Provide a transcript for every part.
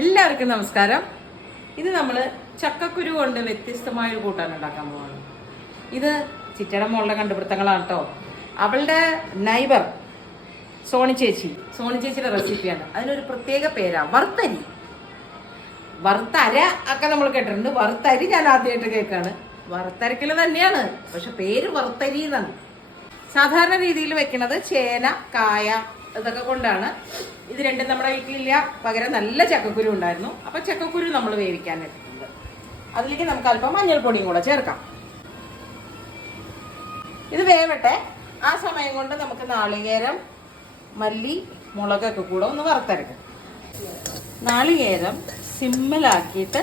എല്ലാവർക്കും നമസ്കാരം. ഇത് നമ്മൾ ചക്കക്കുരു കൊണ്ട് വ്യത്യസ്തമായ ഒരു കൂട്ടാൻ ഉണ്ടാക്കാൻ പോവാണ് ഇത് ചിറ്റയുടെ മോളുടെ കണ്ടുപിടുത്തങ്ങളാണ് കേട്ടോ അവളുടെ നൈബർ സോണി ചേച്ചി. സോണി ചേച്ചിയുടെ റെസിപ്പിയാണ് അതിനൊരു പ്രത്യേക പേരാണ് വറുത്തരി. വറുത്തര ഒക്കെ നമ്മൾ കേട്ടിട്ടുണ്ട്. വറുത്തരി ഞാൻ ആദ്യമായിട്ട് കേൾക്കാണ്. വറുത്തരക്കൽ തന്നെയാണ് പക്ഷെ പേര് വറുത്തരി എന്നാണ്. സാധാരണ രീതിയിൽ വെക്കുന്നത് ചേന കായ ഇതൊക്കെ കൊണ്ടാണ്. ഇത് രണ്ടും നമ്മുടെ വീട്ടിലില്ല പകരം നല്ല ചക്കക്കുരു ഉണ്ടായിരുന്നു. അപ്പൊ ചക്കക്കുരു നമ്മൾ വേവിക്കാൻ ഇട്ടിട്ടുണ്ട്. അതിലേക്ക് നമുക്ക് അല്പം മഞ്ഞൾപ്പൊടിയും കൂടെ ചേർക്കാം. ഇത് വേവട്ടെ. ആ സമയം കൊണ്ട് നമുക്ക് നാളികേരം മല്ലി മുളകൊക്കെ കൂടെ ഒന്ന് വറുത്തരക്കാം നാളികേരം സിമ്മിലാക്കിയിട്ട്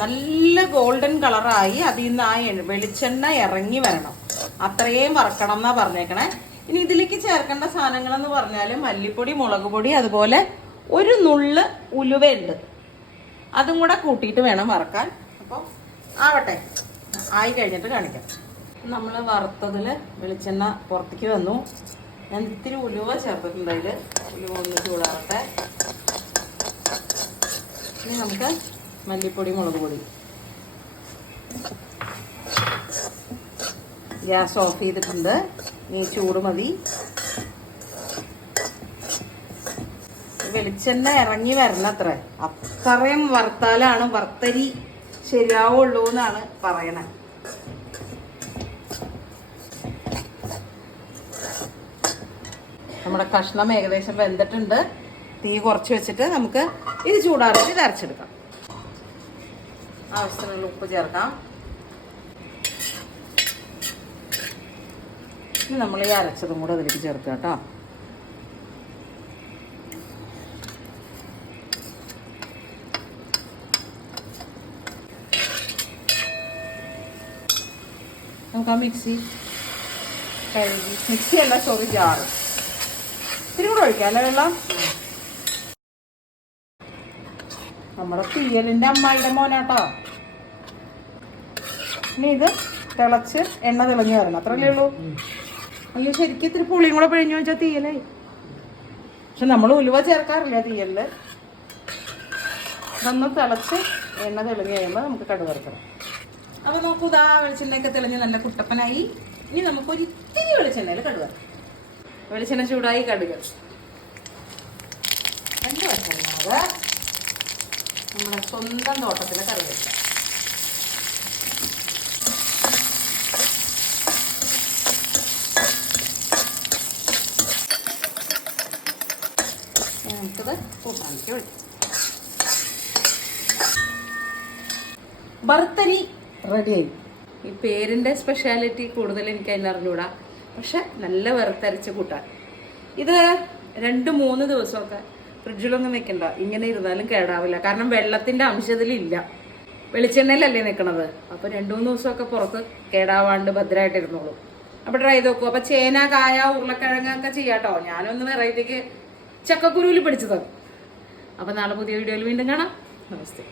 നല്ല ഗോൾഡൻ കളറായി അതിൽ നിന്ന് ആ വെളിച്ചെണ്ണ ഇറങ്ങി വരണം. അത്രയും വറക്കണം എന്നാ പറഞ്ഞേക്കണേ. ഇനി ഇതിലേക്ക് ചേർക്കേണ്ട സാധനങ്ങൾ എന്ന് പറഞ്ഞാൽ മല്ലിപ്പൊടി മുളക് പൊടി അതുപോലെ ഒരു നുള്ള് ഉലുവയുണ്ട്. അതും കൂടെ കൂട്ടിയിട്ട് വേണം വറക്കാൻ. അപ്പോൾ ആവട്ടെ. ആയി കഴിഞ്ഞിട്ട് കാണിക്കാം. നമ്മൾ വറുത്തതിൽ വെളിച്ചെണ്ണ പുറത്തേക്ക് വന്നു. ഞാൻ ഇത്തിരി ഉലുവ ചേർത്തിട്ടുണ്ട് അതിൽ ഉലുവ ഒന്ന് ചൂടാവട്ടെ ഇനി നമുക്ക് മല്ലിപ്പൊടി മുളക് പൊടി. ഗ്യാസ് ഓഫ് ചെയ്തിട്ടുണ്ട്. ഇനി ചൂട് മതി. വെളിച്ചെണ്ണ ഇറങ്ങി വരണത്ര. അത്രയും വറുത്താലാണ് വറുത്തരി ശരിയാവുള്ളൂ എന്നാണ് പറയണേ. നമ്മുടെ കഷ്ണം ഏകദേശം വെന്തിട്ടുണ്ട്. തീ കുറച്ച് വെച്ചിട്ട് നമുക്ക് ഇത് ചൂടാറിച്ച് ഇത് അരച്ചെടുക്കാം. ആവശ്യത്തിനുള്ള ഉപ്പ് ചേർക്കാം. ഇനി നമ്മൾ ഈ അരച്ചതും കൂടെ അതിലേക്ക് ചേർക്കുക കേട്ടോ. നമുക്ക് ആ മിക്സി. കഴുകി. മിക്സി അല്ല സോറി ജാറ്. ഇത്തിരി കൂടെ ഒഴിക്കാം അല്ലേ വെള്ളം? നമ്മുടെ തീയലിന്റെ അമ്മായിയുടെ മോനാട്ടോ. ഇനി ഇത് തിളച്ച് എണ്ണ തിളഞ്ഞു വരണം. അത്രയല്ലേ ഉള്ളൂ? അയ്യോ ശരിക്കും ഇത്തിരി പുളിയും കൂടെ പിഴിഞ്ഞു വെച്ചാൽ തീയലായി പക്ഷെ നമ്മൾ ഉലുവ ചേർക്കാറില്ല തീയലിൽ? ഇതൊന്ന് തിളച്ച് എണ്ണ തെളിഞ്ഞ് കഴിയുമ്പോൾ നമുക്ക് കടുക് വറുക്കണം അപ്പോൾ നമുക്ക് ഉദാ വെളിച്ചെണ്ണയൊക്കെ തെളിഞ്ഞ് നല്ല കുട്ടപ്പനായി. ഇനി നമുക്ക് ഒരിത്തിരി വെളിച്ചെണ്ണയിൽ കടുക് വെളിച്ചെണ്ണ ചൂടായി കടുക്. രണ്ട് വർഷം നമ്മുടെ സ്വന്തം തോട്ടത്തിലെ കറിവേപ്പില നമുക്കത് കൂട്ടാനിക്ക് ഒഴിക്കാം ബർത്തരി റെഡിയായി ഈ പേരിന്റെ സ്പെഷ്യാലിറ്റി കൂടുതൽ എനിക്ക് അതിന് അറിഞ്ഞുകൂടാ പക്ഷെ നല്ല വെറുത്തരച്ച് കൂട്ടാൻ ഇത് രണ്ട് മൂന്ന് ദിവസമൊക്കെ ഫ്രിഡ്ജിലൊന്നും വെക്കണ്ട. ഇങ്ങനെ ഇരുന്നാലും കേടാവില്ല. കാരണം വെള്ളത്തിന്റെ അംശത്തിലില്ല. വെളിച്ചെണ്ണയിലല്ലേ നിൽക്കണത് അപ്പോൾ രണ്ട് മൂന്ന് ദിവസമൊക്കെ പുറത്ത് കേടാവാണ്ട് ഭദ്രമായിട്ട് ഇരുന്നോളൂ അപ്പൊ ട്രൈ ചെയ്ത് നോക്കൂ. അപ്പൊ ചേന കായ ഉരുളക്കിഴങ്ങൊക്കെ ചെയ്യാട്ടോ. ഞാനൊന്ന് വെറൈറ്റിക്ക് ചക്കക്കുരുവിൽ പഠിച്ചത് അപ്പൊ നാളെ പുതിയ വീഡിയോയിൽ വീണ്ടും കാണാം. നമസ്തേ.